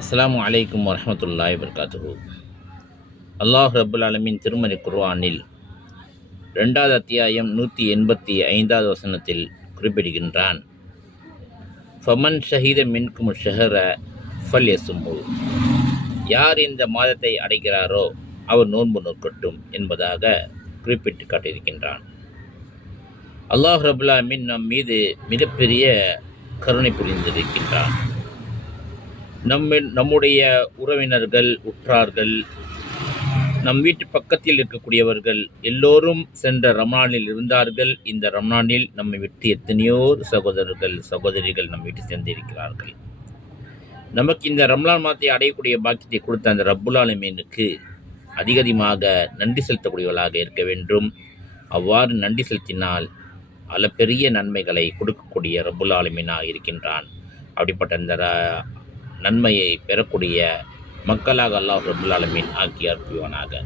அஸ்ஸலாமு அலைக்கும் வரஹ்மத்துல்லாஹி வபரகாத்துஹு. அல்லாஹ் ரப்புல் ஆலமீன் திருமறை குர்ஆனில் 2வது அத்தியாயம் 185வது வசனத்தில் குறிப்பிடுகின்றான், ஃபமன் ஷஹீத மின்கும் ஷஹர ஃபல்யசும்ஹு. யார் இந்த மாதத்தை அடைகிறாரோ அவர் நோன்பு நோக்கட்டும் என்பதாக குறிப்பிட்டு காட்டியிருக்கின்றான். அல்லாஹ் ரப்புல் ஆலமீன் நம் மீது மிகப்பெரிய கருணை புரிந்திருக்கின்றான். நம்முடைய உறவினர்கள், உற்றார்கள், நம் வீட்டு பக்கத்தில் இருக்கக்கூடியவர்கள் எல்லோரும் சென்ற ரமலானில் இருந்தார்கள். இந்த ரமலானில் நம்மை விட்டு எத்தனையோ சகோதரர்கள், சகோதரிகள் நம் வீட்டு சேர்ந்திருக்கிறார்கள். நமக்கு இந்த ரமலான் மாதத்தை அடையக்கூடிய பாக்கியத்தை கொடுத்த அந்த ரப்புல் ஆலமீனுக்கு அதிகமாக நன்றி செலுத்தக்கூடியவர்களாக இருக்க வேண்டும். அவ்வாறு நன்றி செலுத்தினால் பெரிய நன்மைகளை கொடுக்கக்கூடிய ரப்புல் ஆலமீனாக இருக்கின்றான். அப்படிப்பட்ட அந்த நன்மையை பெறக்கூடிய மக்களாக அல்லாஹ் ரப்புல் ஆலமீன் ஆக்கி அனுப்புவானாக.